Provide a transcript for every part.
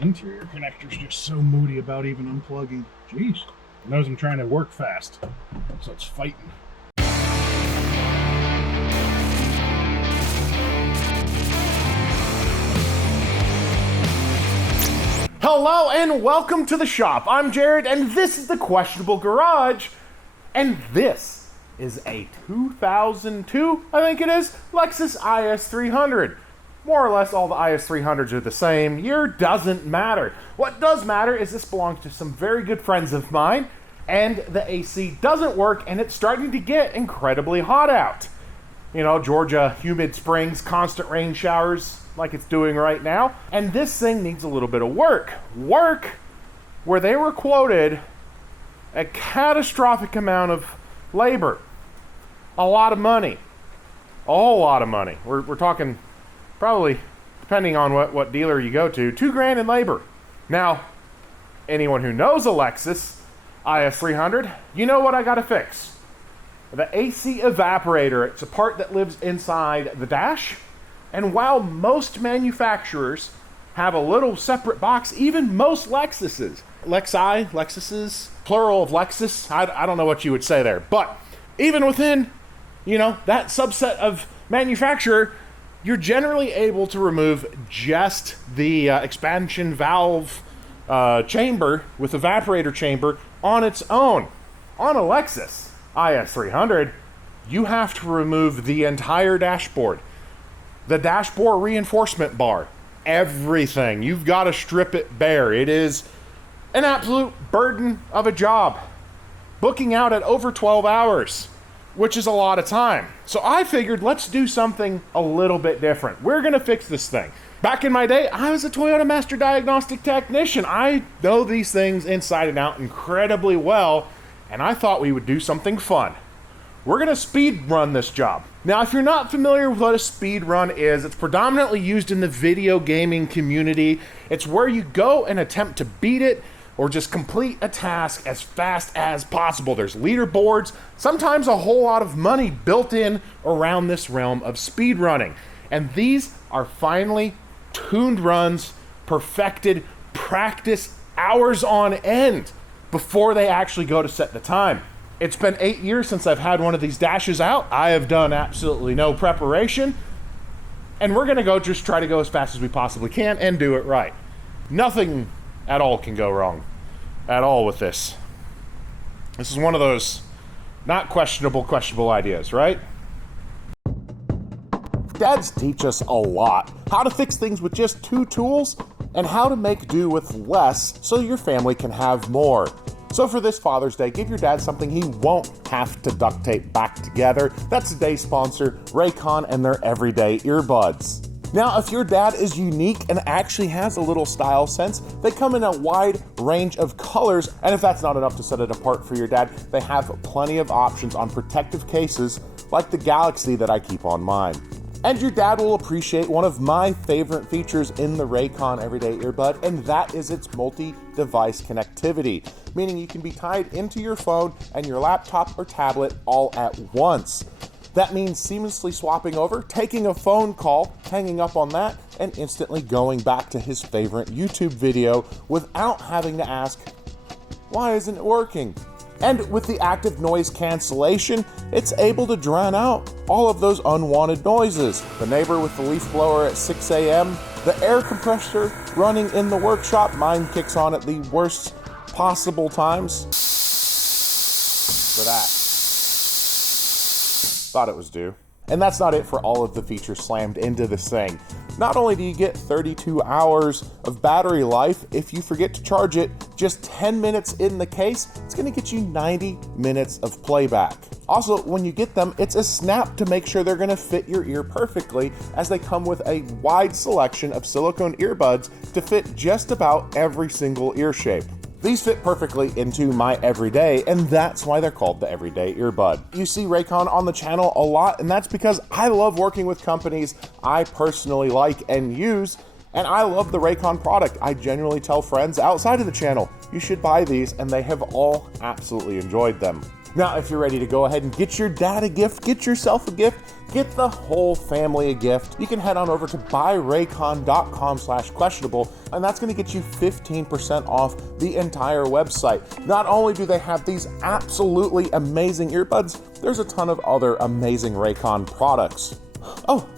Interior connector's just so moody about even unplugging. Jeez. It knows I'm trying to work fast, so it's fighting. Hello and welcome to the shop. I'm Jared and this is the Questionable Garage. And this is a 2002, I think it is, Lexus IS300. More or less all the IS300s are the same. Year doesn't matter. What does matter is this belongs to some very good friends of mine, and the AC doesn't work and it's starting to get incredibly hot out. You know, Georgia, humid springs, constant rain showers like it's doing right now. And this thing needs a little bit of work. Work where they were quoted a catastrophic amount of labor. A lot of money. A whole lot of money. We're talking probably, depending on what dealer you go to, $2,000 in labor. Now, anyone who knows a Lexus IS300, you know what I gotta fix. The AC evaporator. It's a part that lives inside the dash. And while most manufacturers have a little separate box, even most Lexuses, Lexuses, plural of Lexus, I don't know what you would say there, but even within, that subset of manufacturer, you're generally able to remove just the expansion valve chamber with evaporator chamber on its own. On a Lexus IS300, you have to remove the entire dashboard. The dashboard reinforcement bar, everything. You've got to strip it bare. It is an absolute burden of a job. Booking out at over 12 hours, which is a lot of time. So I figured let's do something a little bit different. We're gonna fix this thing. Back in my day, I was a Toyota Master Diagnostic Technician. I know these things inside and out incredibly well, and I thought we would do something fun. We're gonna speed run this job. Now, if you're not familiar with what a speed run is, it's predominantly used in the video gaming community. It's where you go and attempt to beat it or just complete a task as fast as possible. There's leaderboards, sometimes a whole lot of money built in around this realm of speed running. And these are finally tuned runs, perfected, practice hours on end before they actually go to set the time. It's been 8 years since I've had one of these dashes out. I have done absolutely no preparation. And we're gonna just try to go as fast as we possibly can and do it right. Nothing at all can go wrong at all with this. This is one of those not questionable ideas, right? Dads teach us a lot. How to fix things with just 2 tools and how to make do with less so your family can have more. So for this Father's Day, give your dad something he won't have to duct tape back together. That's today's sponsor, Raycon and their everyday earbuds. Now, if your dad is unique and actually has a little style sense, they come in a wide range of colors, and if that's not enough to set it apart for your dad, they have plenty of options on protective cases like the Galaxy that I keep on mine. And your dad will appreciate one of my favorite features in the Raycon Everyday Earbud, and that is its multi-device connectivity, meaning you can be tied into your phone and your laptop or tablet all at once. That means seamlessly swapping over, taking a phone call, hanging up on that, and instantly going back to his favorite YouTube video without having to ask, why isn't it working? And with the active noise cancellation, it's able to drown out all of those unwanted noises. The neighbor with the leaf blower at 6 a.m., the air compressor running in the workshop, mine kicks on at the worst possible times. For that. Thought it was due. And that's not it for all of the features slammed into this thing. Not only do you get 32 hours of battery life, if you forget to charge it, just 10 minutes in the case, it's gonna get you 90 minutes of playback. Also, when you get them, it's a snap to make sure they're gonna fit your ear perfectly, as they come with a wide selection of silicone earbuds to fit just about every single ear shape. These fit perfectly into my everyday, and that's why they're called the Everyday Earbud. You see Raycon on the channel a lot, and that's because I love working with companies I personally like and use, and I love the Raycon product. I genuinely tell friends outside of the channel, you should buy these, and they have all absolutely enjoyed them. Now, if you're ready to go ahead and get your dad a gift, get yourself a gift, get the whole family a gift, you can head on over to buyraycon.com/questionable, and that's going to get you 15% off the entire website. Not only do they have these absolutely amazing earbuds, there's a ton of other amazing Raycon products. Oh,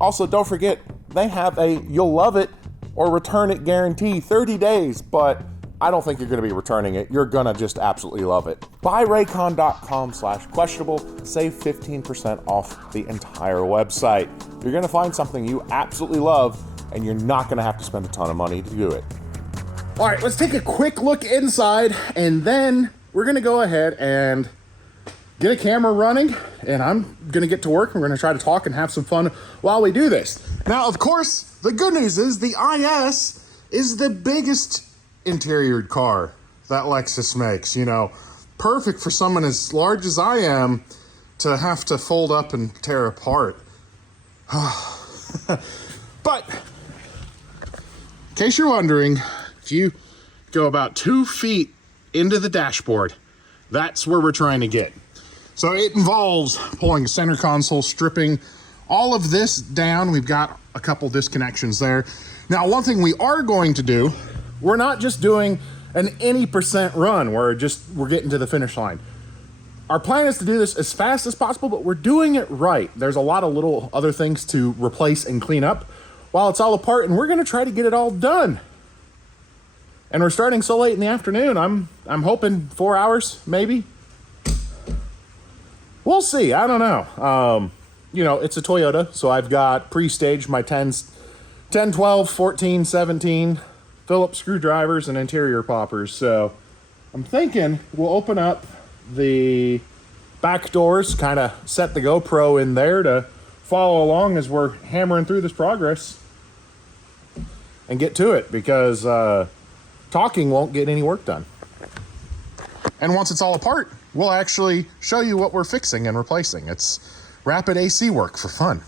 also don't forget, they have a you'll love it or return it guarantee, 30 days, but I don't think you're going to be returning it. You're going to just absolutely love it. Buyraycon.com/questionable. Save 15% off the entire website. You're going to find something you absolutely love, and you're not going to have to spend a ton of money to do it. All right, let's take a quick look inside, and then we're going to go ahead and get a camera running, and I'm going to get to work. We're going to try to talk and have some fun while we do this. Now, of course, the good news is the IS is the biggest interior car that Lexus makes, you know, perfect for someone as large as I am to have to fold up and tear apart. But in case you're wondering, if you go about 2 feet into the dashboard, that's where we're trying to get. So it involves pulling the center console, stripping all of this down. We've got a couple disconnections there. Now, one thing we are going to do, we're not just doing an any percent run, we're getting to the finish line. Our plan is to do this as fast as possible, but we're doing it right. There's a lot of little other things to replace and clean up while it's all apart, and we're gonna try to get it all done. And we're starting so late in the afternoon, I'm hoping 4 hours, maybe. We'll see, I don't know. You know, it's a Toyota, so I've got pre-staged my 10s, 10, 12, 14, 17, Phillips screwdrivers and interior poppers. So I'm thinking we'll open up the back doors, kind of set the GoPro in there to follow along as we're hammering through this progress and get to it, because talking won't get any work done. And once it's all apart, we'll actually show you what we're fixing and replacing. It's rapid AC work for fun.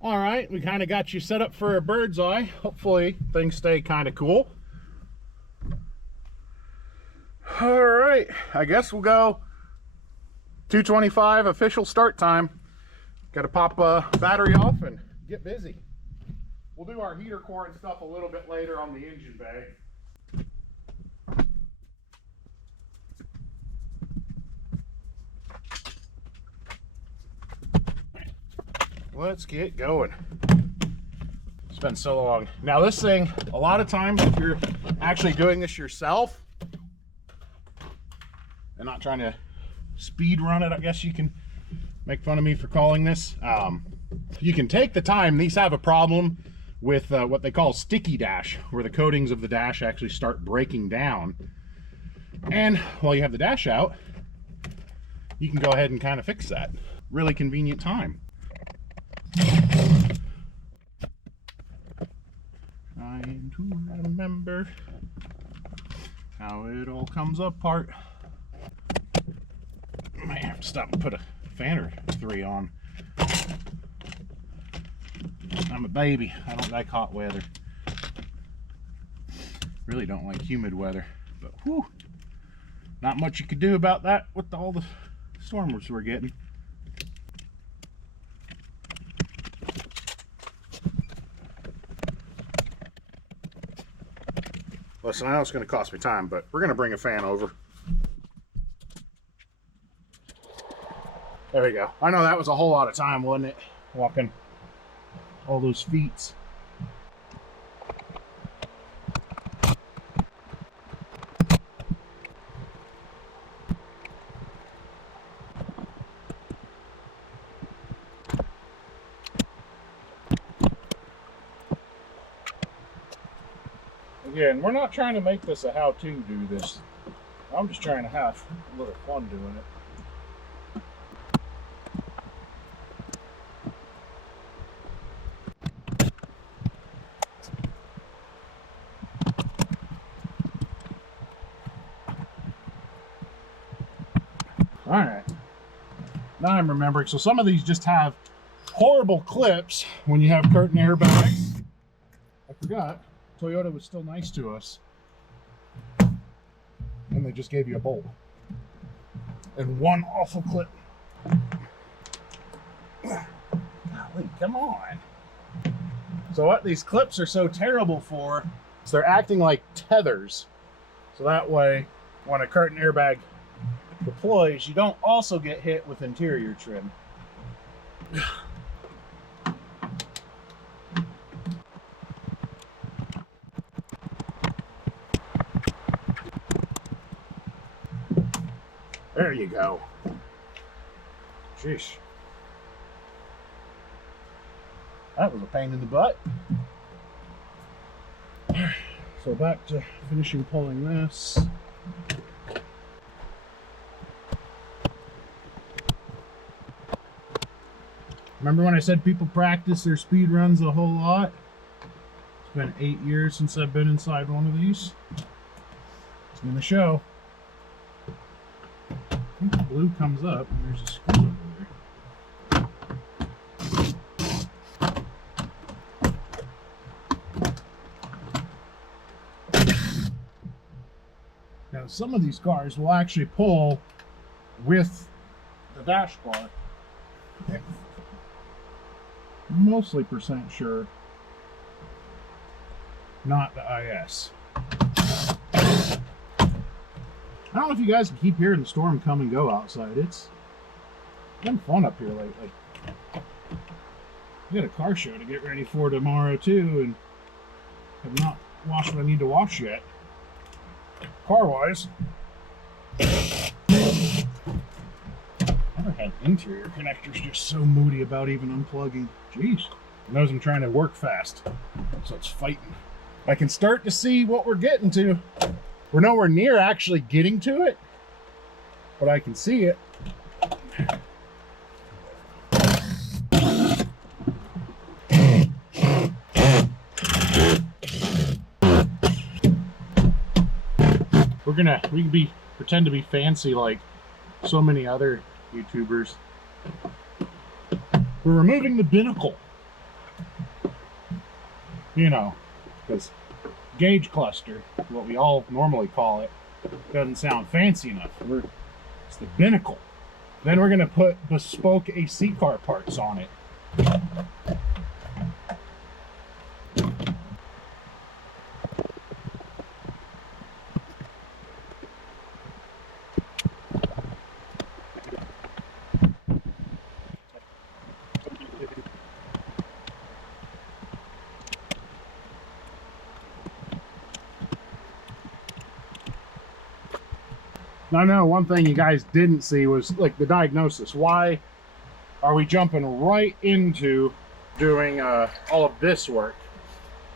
All right, we kind of got you set up for a bird's eye. Hopefully things stay kind of cool. All right, I guess we'll go 2:25 official start time. Got to pop a battery off and get busy. We'll do our heater core and stuff a little bit later on the engine bay. Let's get going. It's been so long. Now this thing, a lot of times if you're actually doing this yourself and not trying to speed run it, I guess you can make fun of me for calling this. You can take the time. These have a problem with what they call sticky dash, where the coatings of the dash actually start breaking down. And while you have the dash out, you can go ahead and kind of fix that. Really convenient time. Trying to remember how it all comes apart. Might have to stop and put a fan or 3 on. I'm a baby. I don't like hot weather. Really don't like humid weather. But whew, not much you could do about that with all the storms we're getting. Listen, I know it's going to cost me time, but we're going to bring a fan over. There we go. I know that was a whole lot of time, wasn't it? Walking all those feet. Again, we're not trying to make this a how-to do this. I'm just trying to have a little fun doing it. All right, now I'm remembering. So some of these just have horrible clips when you have curtain airbags. I forgot, Toyota was still nice to us. And they just gave you a bolt. and one awful clip. Golly, come on. So what these clips are so terrible for is they're acting like tethers. So that way, when a curtain airbag deploys, you don't also get hit with interior trim. There you go. Sheesh. That was a pain in the butt. So back to finishing pulling this. Remember when I said people practice their speed runs a whole lot? It's been 8 years since I've been inside one of these. It's gonna show. I think the blue comes up and there's a screw over there. Now some of these cars will actually pull with the dash bar. Mostly percent sure not the IS. I don't know if you guys can keep hearing the storm come and go outside. It's been fun up here lately. I got a car show to get ready for tomorrow too, and have not washed what I need to wash yet. Car-wise, never had interior connectors just so moody about even unplugging. Jeez. It knows I'm trying to work fast, so it's fighting. I can start to see what we're getting to. We're nowhere near actually getting to it, but I can see it. We can pretend to be fancy like so many other YouTubers. We're removing the binnacle. You know, because gauge cluster, what we all normally call it, doesn't sound fancy enough. It's the binnacle. Then we're going to put bespoke AC car parts on it. Now, I know one thing you guys didn't see was like the diagnosis. Why are we jumping right into doing all of this work?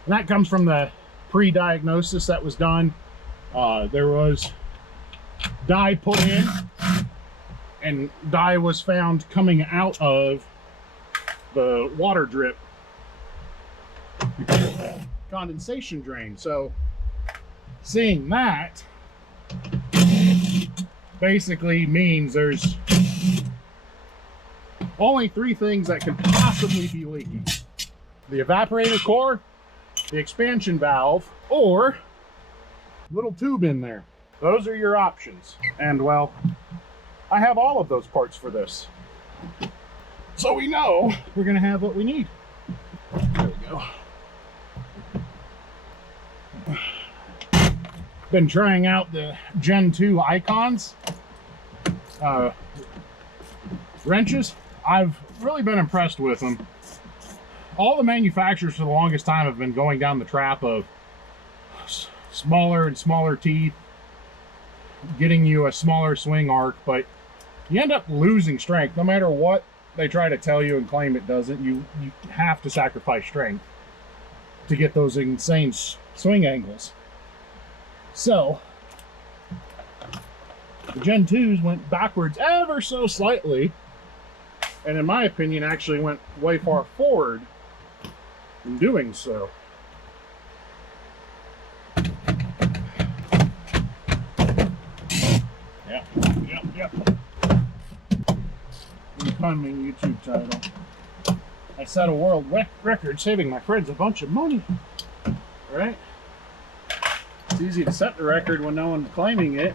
And that comes from the pre-diagnosis that was done. There was dye put in, and dye was found coming out of the water drip condensation drain. So seeing that basically means there's only three things that could possibly be leaking: the evaporator core, the expansion valve, or a little tube in there. Those are your options. And well, I have all of those parts for this, so we know we're gonna have what we need. There we go. Been trying out the Gen 2 icons wrenches. I've really been impressed with them. All the manufacturers for the longest time have been going down the trap of smaller and smaller teeth, getting you a smaller swing arc, but you end up losing strength. No matter what they try to tell you and claim it doesn't, you have to sacrifice strength to get those insane swing angles. So the Gen 2s went backwards ever so slightly, and in my opinion actually went way far forward in doing so. Yep. Incoming YouTube title. I set a world record saving my friends a bunch of money. Right? It's easy to set the record when no one's claiming it.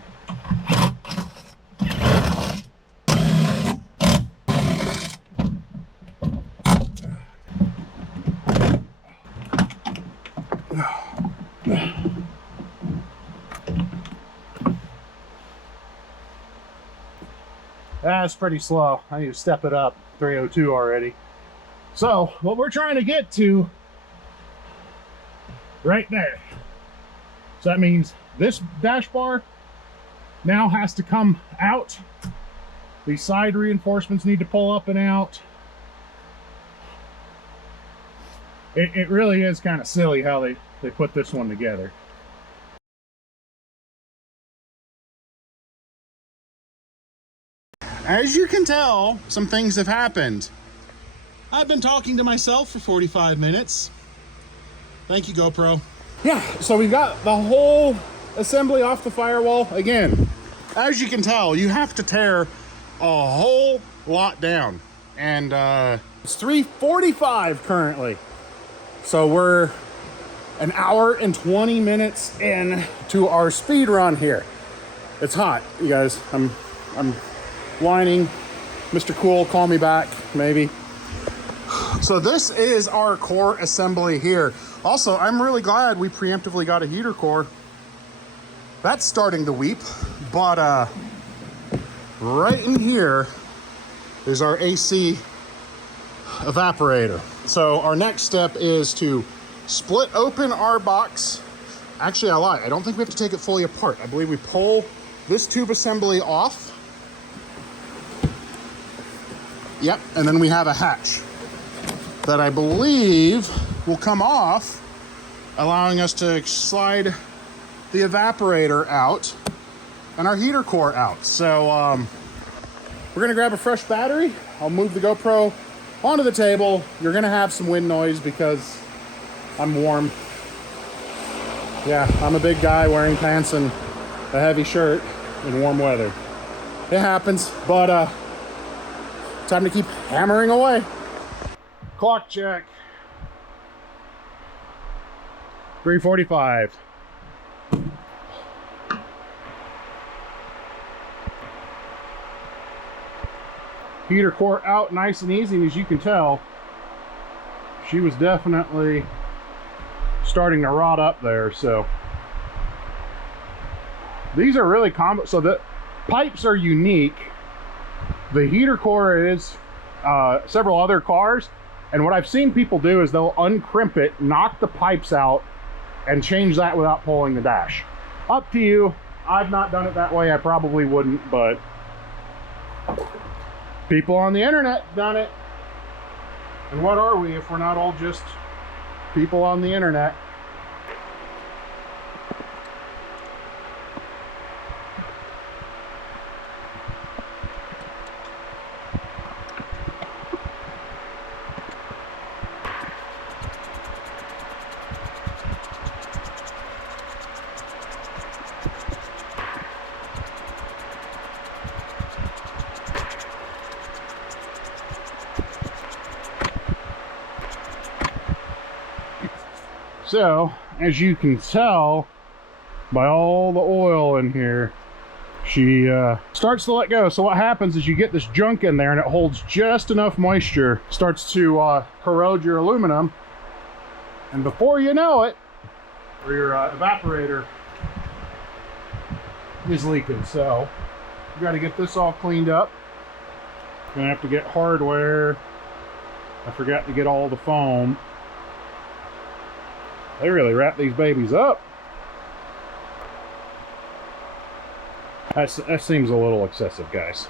That's pretty slow. I need to step it up. 302 already. So what we're trying to get to right there. So that means this dash bar now has to come out. These side reinforcements need to pull up and out. It really is kind of silly how they put this one together. As you can tell, some things have happened. I've been talking to myself for 45 minutes. Thank you, GoPro. Yeah, so we've got the whole assembly off the firewall. Again, as you can tell, you have to tear a whole lot down. And it's 3:45 currently. So we're an hour and 20 minutes in to our speed run here. It's hot, you guys. I'm whining. Mr. Cool, call me back, maybe. So this is our core assembly here. Also, I'm really glad we preemptively got a heater core. That's starting to weep, but right in here is our AC evaporator. So our next step is to split open our box. Actually, I lied. I don't think we have to take it fully apart. I believe we pull this tube assembly off. Yep, and then we have a hatch that I believe will come off, allowing us to slide the evaporator out and our heater core out. So we're gonna grab a fresh battery. I'll move the GoPro onto the table. You're gonna have some wind noise because I'm warm. Yeah, I'm a big guy wearing pants and a heavy shirt in warm weather. It happens, but time to keep hammering away. Clock check. 3:45. Heater core out nice and easy, and as you can tell, she was definitely starting to rot up there. So these are really common. So the pipes are unique. The heater core is several other cars, and what I've seen people do is they'll uncrimp it, knock the pipes out, and change that without pulling the dash. Up to you. I've not done it that way. I probably wouldn't, but people on the internet done it. And what are we if we're not all just people on the internet? So, as you can tell by all the oil in here, she starts to let go. So what happens is you get this junk in there and it holds just enough moisture, starts to corrode your aluminum, and before you know it, your evaporator is leaking. So you got to get this all cleaned up. Gonna have to get hardware. I forgot to get all the foam. They really wrap these babies up. That seems a little excessive, guys.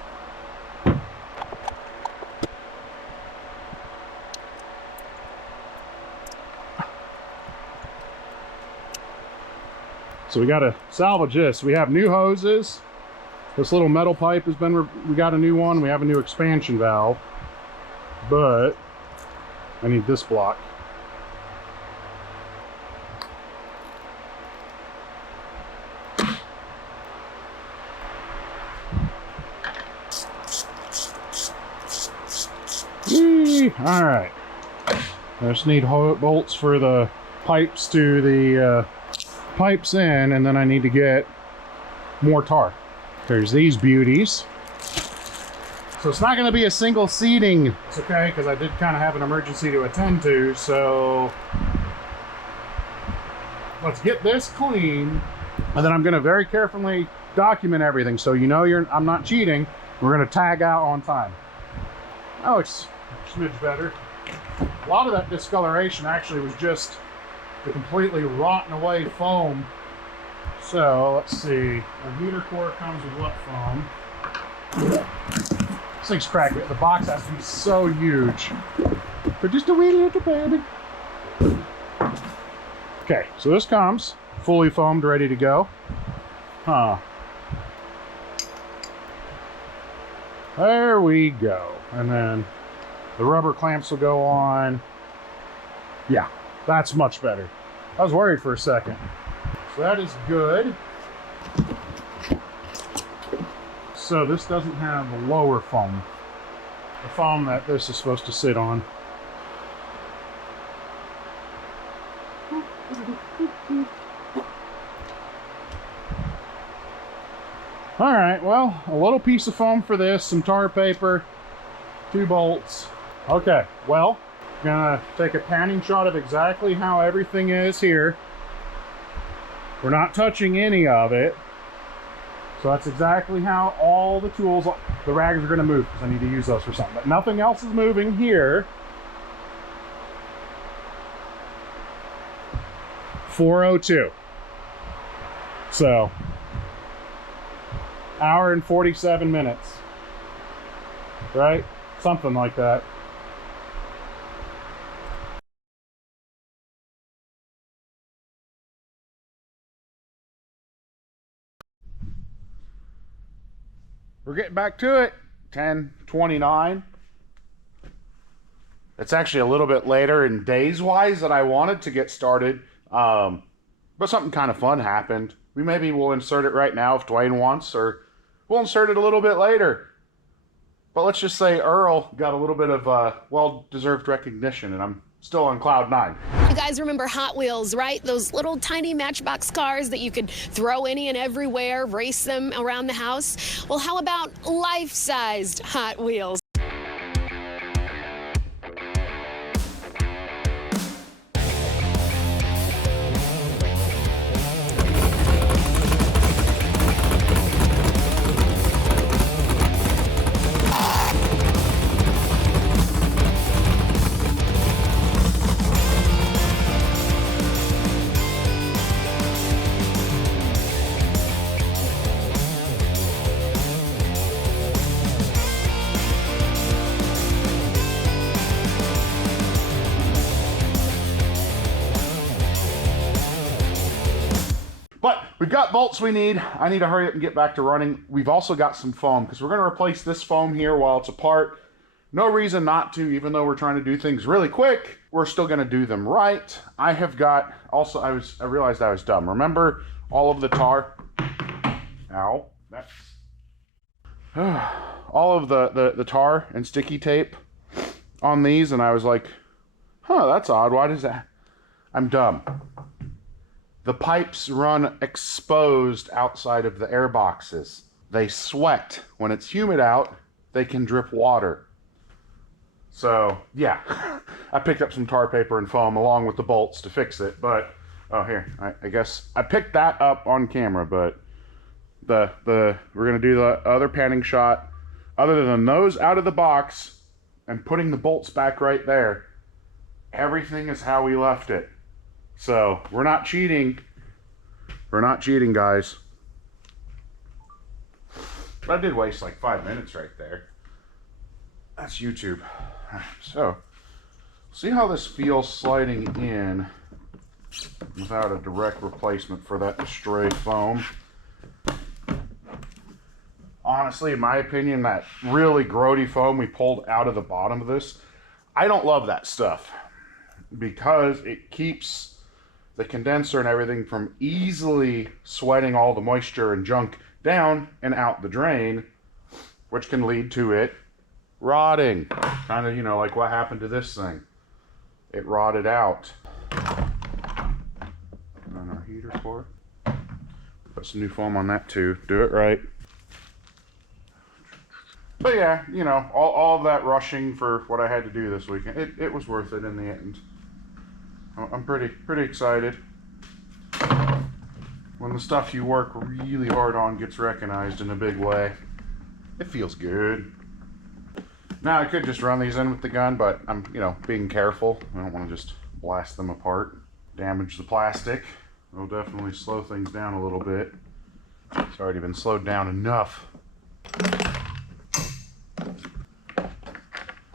So we got to salvage this. We have new hoses. This little metal pipe has been, we got a new one. We have a new expansion valve, but I need this block. All right, I just need bolts for the pipes to the pipes in, and then I need to get more tar. There's these beauties. So it's not going to be a single seating. It's okay, because I did kind of have an emergency to attend to, so let's get this clean, and then I'm going to very carefully document everything so you know I'm not cheating. We're going to tag out on time. Oh, it's a smidge better. A lot of that discoloration actually was just the completely rotten away foam. So let's see, the heater core comes with what foam? This thing's cracked. The box has to be so huge for just a wee little baby. Okay, so this comes fully foamed, ready to go. There we go. And then the rubber clamps will go on. Yeah, that's much better. I was worried for a second. So that is good. So this doesn't have the lower foam. The foam that this is supposed to sit on. All right, well, a little piece of foam for this, some tar paper, 2 bolts. Okay, well, I'm gonna take a panning shot of exactly how everything is here. We're not touching any of it. So that's exactly how all the tools, the rags are gonna move, because I need to use those for something. But nothing else is moving here. 4:02. So, hour and 47 minutes, right? Something like that. We're getting back to it. 10:29. It's actually a little bit later in days wise than I wanted to get started, but something kind of fun happened. Maybe we'll insert it right now if Dwayne wants, or we'll insert it a little bit later. But let's just say Earl got a little bit of well-deserved recognition, and I'm still on cloud 9. You guys remember Hot Wheels, right? Those little tiny Matchbox cars that you could throw any and everywhere, race them around the house? Well, how about life-sized Hot Wheels? But we've got bolts we need. I need to hurry up and get back to running. We've also got some foam, because we're going to replace this foam here while it's apart. No reason not to, even though we're trying to do things really quick. We're still going to do them right. I have got, also, I realized I was dumb. Remember all of the tar? Ow. That's... all of the tar and sticky tape on these, and I was like, huh, that's odd. Why does that... I'm dumb. The pipes run exposed outside of the air boxes. They sweat. When it's humid out, they can drip water. So, yeah. I picked up some tar paper and foam along with the bolts to fix it, but... Oh, here. I guess I picked that up on camera, but... we're going to do the other panning shot. Other than those out of the box and putting the bolts back right there, everything is how we left it. So, we're not cheating. We're not cheating, guys. But I did waste like 5 minutes right there. That's YouTube. So, see how this feels sliding in without a direct replacement for that destroyed foam. Honestly, in my opinion, that really grody foam we pulled out of the bottom of this, I don't love that stuff, because it keeps the condenser and everything from easily sweating all the moisture and junk down and out the drain, which can lead to it rotting. Kind of, you know, like what happened to this thing. It rotted out. On our heater core. Put some new foam on that too. Do it right. But yeah, you know, all of that rushing for what I had to do this weekend, it was worth it in the end. I'm pretty excited. the stuff you work really hard on gets recognized in a big way. It feels good. Now I could just run these in with the gun, but I'm, being careful. I don't want to just blast them apart, damage the plastic. It'll definitely slow things down a little bit. It's already been slowed down enough.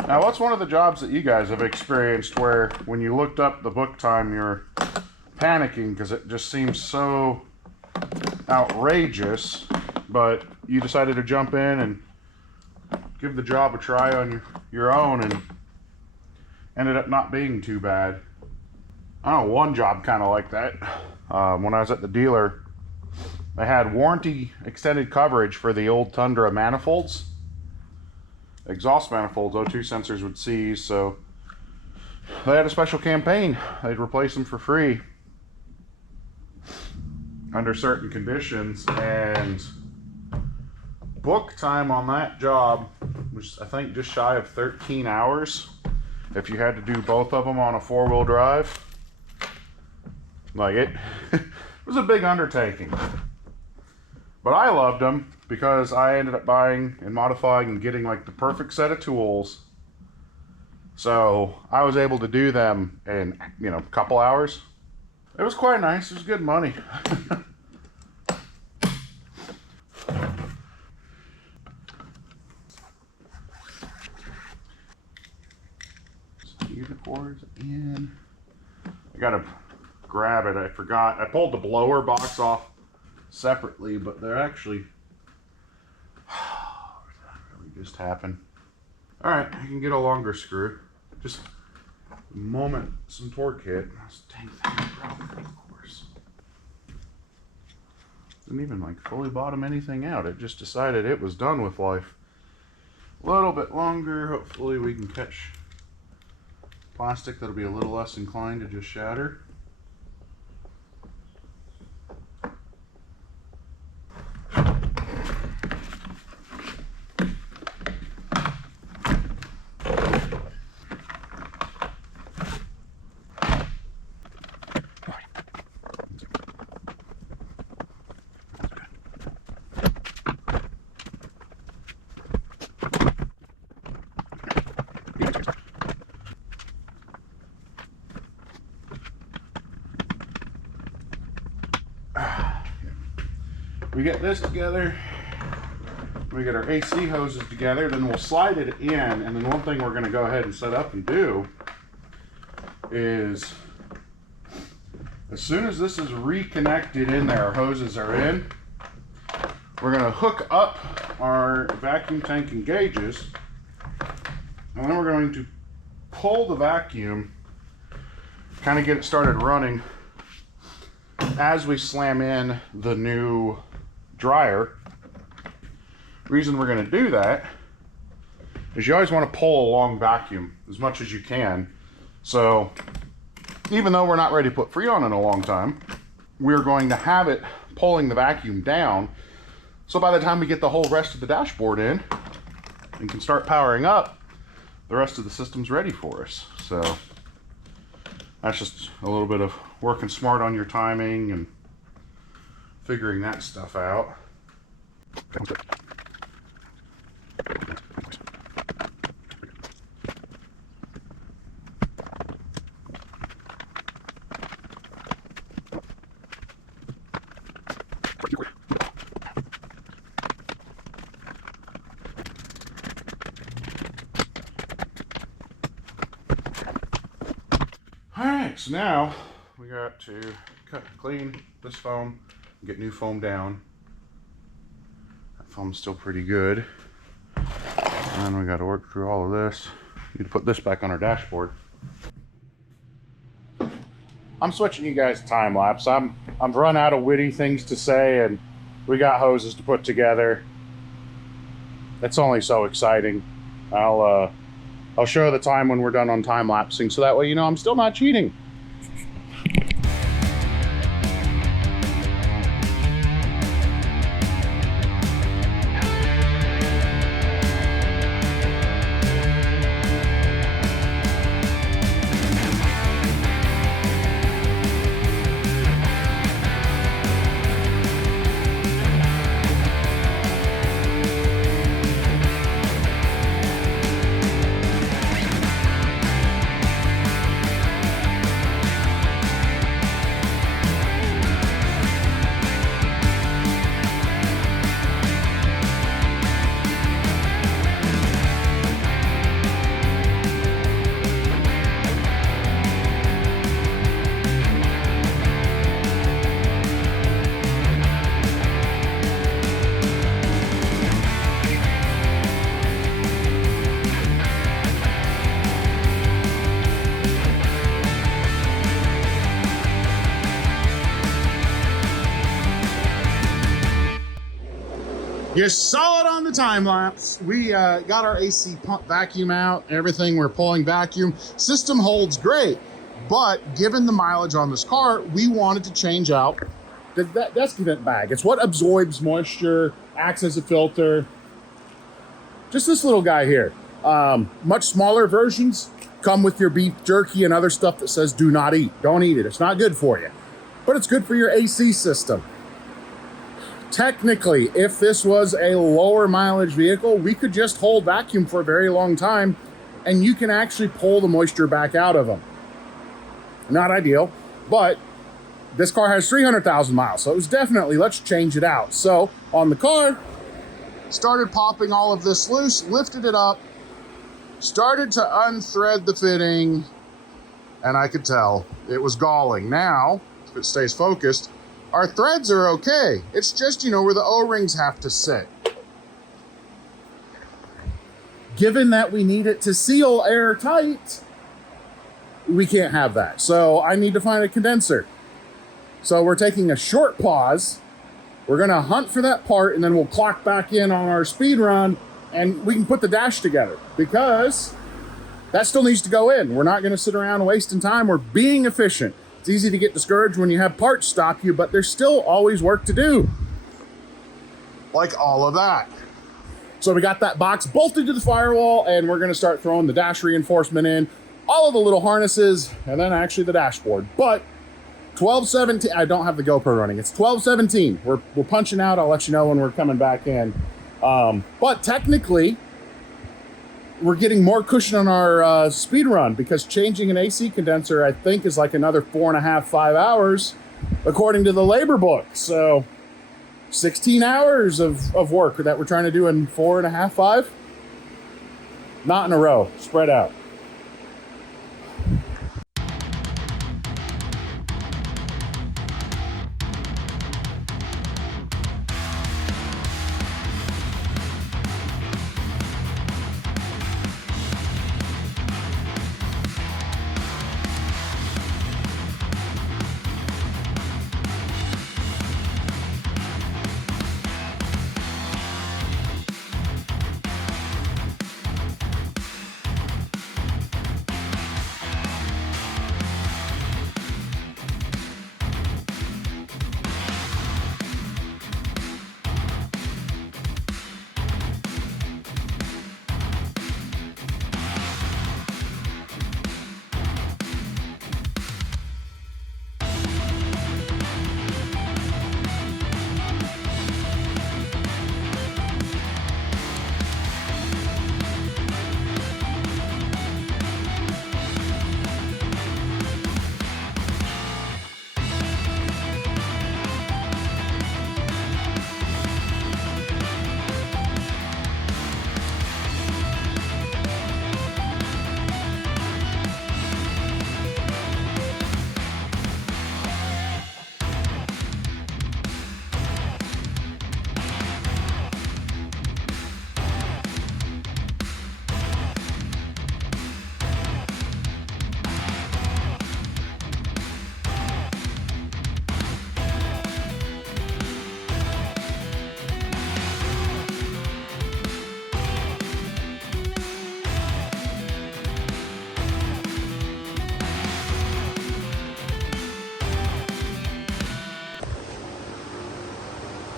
Now, what's one of the jobs that you guys have experienced where when you looked up the book time, you're panicking because it just seems so outrageous, but you decided to jump in and give the job a try on your own and ended up not being too bad? I don't know, one job kind of like that. When I was at the dealer, they had warranty extended coverage for the old Tundra manifolds. Exhaust manifolds, O2 sensors would seize, so they had a special campaign. They'd replace them for free under certain conditions, and book time on that job was, I think, just shy of 13 hours if you had to do both of them on a 4-wheel drive. Like, it was a big undertaking. But I loved them because I ended up buying and modifying and getting like the perfect set of tools. So I was able to do them in, a couple hours. It was quite nice. It was good money. See the cords in. I gotta grab it. I forgot. I pulled the blower box off separately, but they're actually that really just happened. All right, I can get a longer screw. Just the moment some torque hit, this dang thing broke, of course. Didn't even fully bottom anything out. It just decided it was done with life. A little bit longer. Hopefully we can catch plastic that'll be a little less inclined to just shatter. We get this together, we get our AC hoses together, then we'll slide it in, and then one thing we're going to go ahead and set up and do is, as soon as this is reconnected in there, our hoses are in, we're going to hook up our vacuum tank and gauges, and then we're going to pull the vacuum, kind of get it started running as we slam in the new dryer. Reason we're going to do that is you always want to pull a long vacuum as much as you can. So even though we're not ready to put Freon in a long time, we're going to have it pulling the vacuum down. So by the time we get the whole rest of the dashboard in and can start powering up, the rest of the system's ready for us. So that's just a little bit of working smart on your timing and figuring that stuff out. Alright, so now we got to cut clean this foam, get new foam down. That foam's still pretty good. And we got to work through all of this. Need to put this back on our dashboard. I'm switching you guys to time lapse. I've run out of witty things to say, and we got hoses to put together. It's only so exciting. I'll show the time when we're done on time lapsing, so that way you know I'm still not cheating. You saw it on the time lapse. We got our AC pump vacuum out, everything. We're pulling vacuum. System holds great, but given the mileage on this car, we wanted to change out that desk vent bag. It's what absorbs moisture, acts as a filter. Just this little guy here. Much smaller versions come with your beef jerky and other stuff that says do not eat. Don't eat it. It's not good for you, but it's good for your AC system. Technically, if this was a lower mileage vehicle, we could just hold vacuum for a very long time and you can actually pull the moisture back out of them. Not ideal, but this car has 300,000 miles, so it was definitely, let's change it out. So on the car, started popping all of this loose, lifted it up, started to unthread the fitting, and I could tell it was galling. Now, if it stays focused, our threads are okay. It's just, you know, where the O-rings have to sit. Given that we need it to seal airtight, we can't have that. So I need to find a condenser. So we're taking a short pause. We're gonna hunt for that part and then we'll clock back in on our speed run and we can put the dash together because that still needs to go in. We're not gonna sit around wasting time. We're being efficient. It's easy to get discouraged when you have parts stop you, but there's still always work to do. Like all of that. So we got that box bolted to the firewall and we're gonna start throwing the dash reinforcement in, all of the little harnesses, and then actually the dashboard. But 12:17, I don't have the GoPro running. It's 12:17. We're punching out. I'll let you know when we're coming back in. But technically, we're getting more cushion on our speed run because changing an AC condenser, I think, is like another 4.5, 5 hours, according to the labor book. So 16 hours of work that we're trying to do in 4.5, 5. Not in a row, spread out.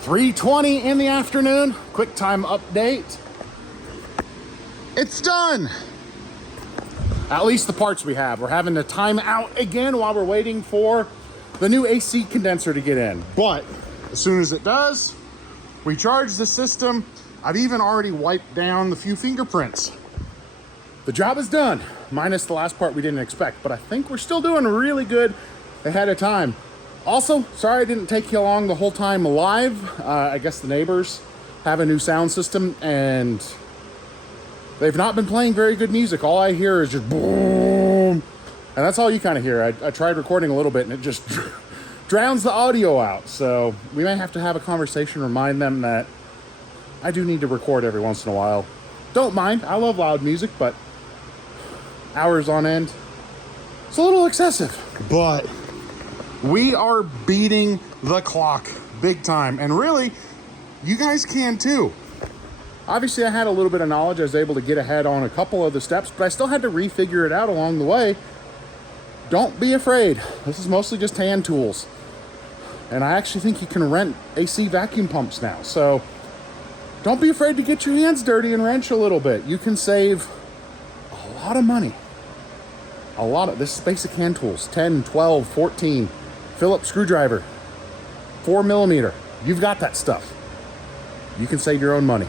.3:20 in the afternoon, quick time update. It's done. At least the parts we have. We're having to time out again while we're waiting for the new AC condenser to get in. But as soon as it does, we charge the system. I've even already wiped down the few fingerprints. The job is done, minus the last part we didn't expect, but I think we're still doing really good ahead of time. Also, sorry I didn't take you along the whole time live. I guess the neighbors have a new sound system and they've not been playing very good music. All I hear is just boom. And that's all you kind of hear. I tried recording a little bit and it just drowns the audio out. So we may have to have a conversation, remind them that I do need to record every once in a while. Don't mind, I love loud music, but hours on end, it's a little excessive. But we are beating the clock big time. And really, you guys can too. Obviously, I had a little bit of knowledge. I was able to get ahead on a couple of the steps, but I still had to refigure it out along the way. Don't be afraid. This is mostly just hand tools. And I actually think you can rent AC vacuum pumps now. So don't be afraid to get your hands dirty and wrench a little bit. You can save a lot of money. This is basic hand tools. 10, 12, 14. Phillips screwdriver. 4mm. You've got that stuff. You can save your own money.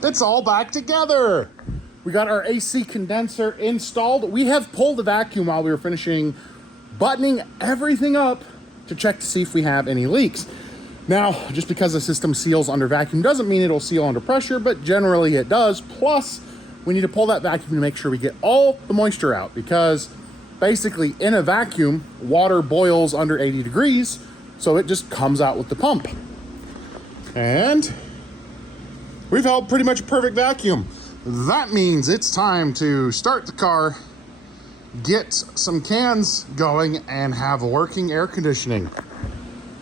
It's all back together. We got our AC condenser installed. We have pulled the vacuum while we were finishing buttoning everything up to check to see if we have any leaks. Now, just because the system seals under vacuum doesn't mean it'll seal under pressure, but generally it does. Plus, we need to pull that vacuum to make sure we get all the moisture out, because basically in a vacuum, water boils under 80 degrees, so it just comes out with the pump. And we've held pretty much a perfect vacuum. That means it's time to start the car, get some cans going, and have working air conditioning.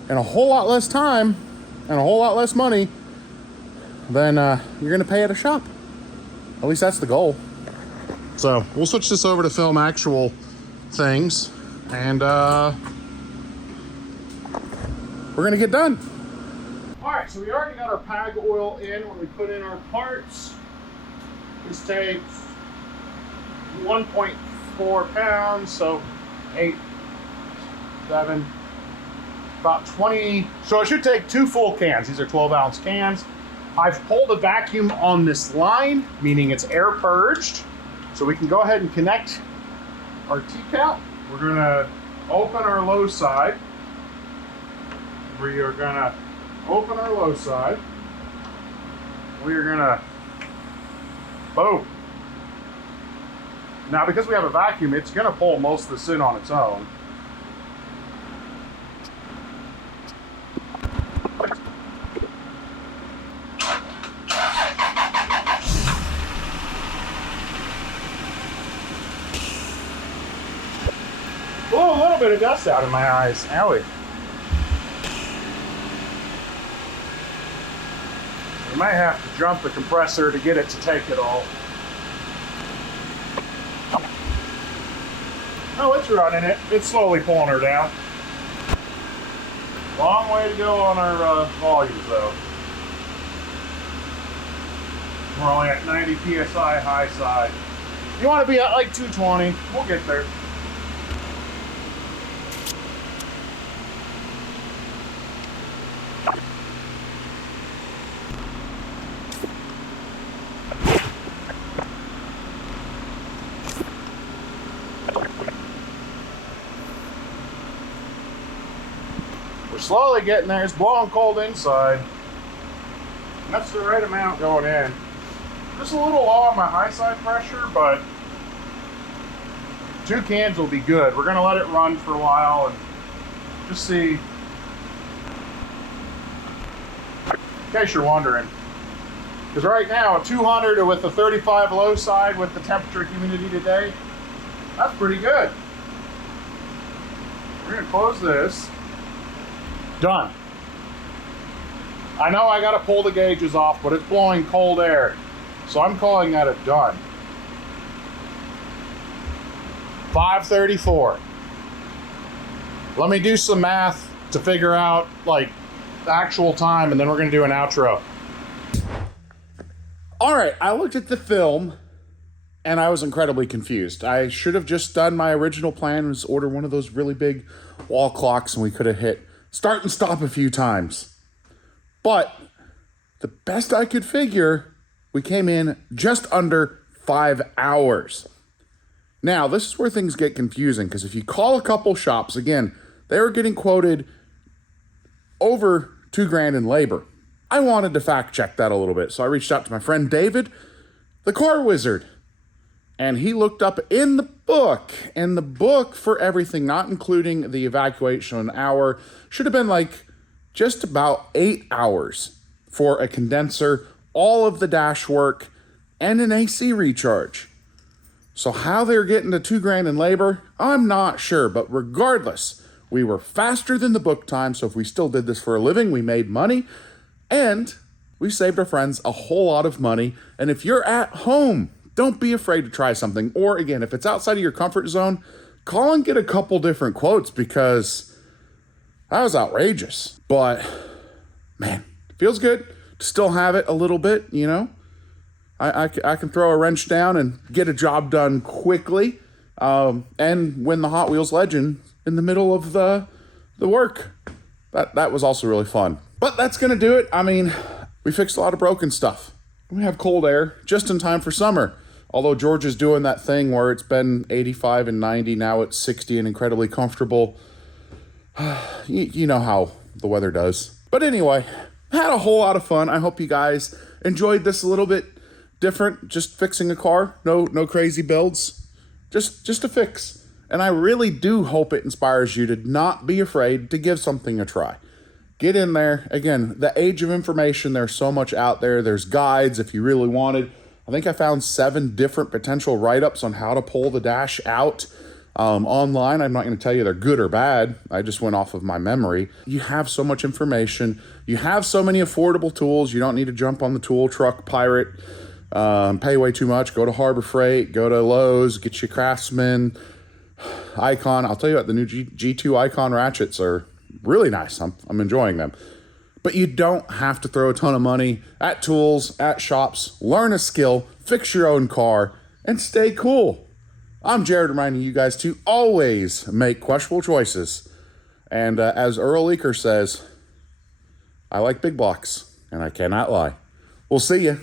And a whole lot less time and a whole lot less money than you're gonna pay at a shop. At least that's the goal. So we'll switch this over to film actual things, and we're gonna get done. All right, so we already got our PAG oil in when we put in our parts. This takes 1.4 pounds, so 8, 7, about 20. So it should take 2 full cans. These are 12-ounce cans. I've pulled a vacuum on this line, meaning it's air purged. So we can go ahead and connect our T-cap. We're gonna open our low side. We are gonna open our low side. We are gonna, boom. Now, because we have a vacuum, it's gonna pull most of this in on its own. Oh, a little bit of dust out of my eyes. Owie. We might have to jump the compressor to get it to take it all. Oh, it's running it. It's slowly pulling her down. Long way to go on our volumes, though. We're only at 90 PSI high side. You want to be at like 220. We'll get there. We're slowly getting there. It's blowing cold inside. That's the right amount going in. Just a little low on my high side pressure, but 2 cans will be good. We're gonna let it run for a while and just see. In case you're wondering. Because right now, a 200 with a 35 low side with the temperature and humidity today, that's pretty good. We're gonna close this. Done. I know I gotta pull the gauges off, but it's blowing cold air. So I'm calling that a done. 5:34. Let me do some math to figure out like the actual time, and then we're gonna do an outro. All right, I looked at the film and I was incredibly confused. I should have just done my original plan, was order one of those really big wall clocks, and we could have hit start and stop a few times. But the best I could figure, we came in just under 5 hours. Now, this is where things get confusing, because if you call a couple shops, again, they were getting quoted over $2,000 in labor. I wanted to fact check that a little bit, so I reached out to my friend David, the car wizard, and he looked up in the book for everything, not including the evacuation, an hour, should have been like just about 8 hours for a condenser, all of the dash work, and an AC recharge. So how they're getting to $2,000 in labor, I'm not sure, but regardless, we were faster than the book time, so if we still did this for a living, we made money, and we saved our friends a whole lot of money. And if you're at home, don't be afraid to try something. Or again, if it's outside of your comfort zone, call and get a couple different quotes, because that was outrageous. But man, it feels good to still have it a little bit, you know. I can throw a wrench down and get a job done quickly, and win the Hot Wheels Legend in the middle of the work. That was also really fun. But that's gonna do it. I mean, we fixed a lot of broken stuff. We have cold air just in time for summer. Although Georgia's doing that thing where it's been 85 and 90, now it's 60 and incredibly comfortable. You know how the weather does. But anyway, had a whole lot of fun. I hope you guys enjoyed this a little bit different, just fixing a car. No crazy builds, just a fix. And I really do hope it inspires you to not be afraid to give something a try. Get in there. Again, the age of information, there's so much out there. There's guides if you really wanted. I think I found 7 different potential write-ups on how to pull the dash out online. I'm not going to tell you they're good or bad. I just went off of my memory. You have so much information. You have so many affordable tools. You don't need to jump on the tool truck pirate, pay way too much. Go to Harbor Freight, go to Lowe's, get your Craftsman, Icon. I'll tell you what, the new G2 Icon ratchets are really nice. I'm enjoying them. But you don't have to throw a ton of money at tools, at shops. Learn a skill, fix your own car, and stay cool. I'm Jared, reminding you guys to always make questionable choices. And as Earl Leaker says, I like big blocks, and I cannot lie. We'll see you.